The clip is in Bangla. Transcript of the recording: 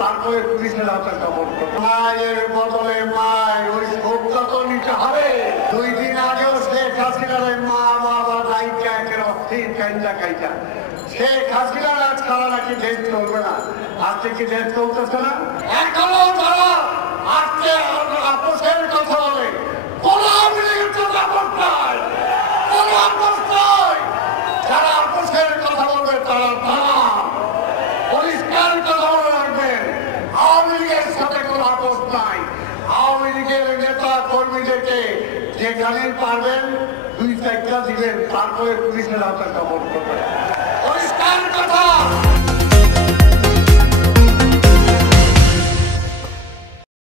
তারপরে পুলিশের হাতে খবর করবে। মায়ের বদলে মায় ওই ভোগটা তো নিতে হবে। 2 দিন আগেও শেখ হাসিনার মা বাবা গাইটা একের অস্থির কাইটা কাইটা। শেখ হাসিনার আজ খাওয়া নাকি দেশ চলবে না। আজকে কি দেশ চলতেছে না? এখনো যারা আজকে আপোষের কথা বলে কোন আওয়ামী লীগের জন্য আপোষ নাই, কোন আপোষ নাই। যারা আপোষের কথা বলবে তারা পরিষ্কার কথা বলে রাখবেন, আওয়ামী লীগের সাথে কোনো আপোষ নাই। আওয়ামী লীগের নেতা কর্মীদেরকে যেখানে পারবেন 2-4টা দিবেন, তারপরে পুলিশের হাতে খবর করবেন। পরিষ্কার কথা।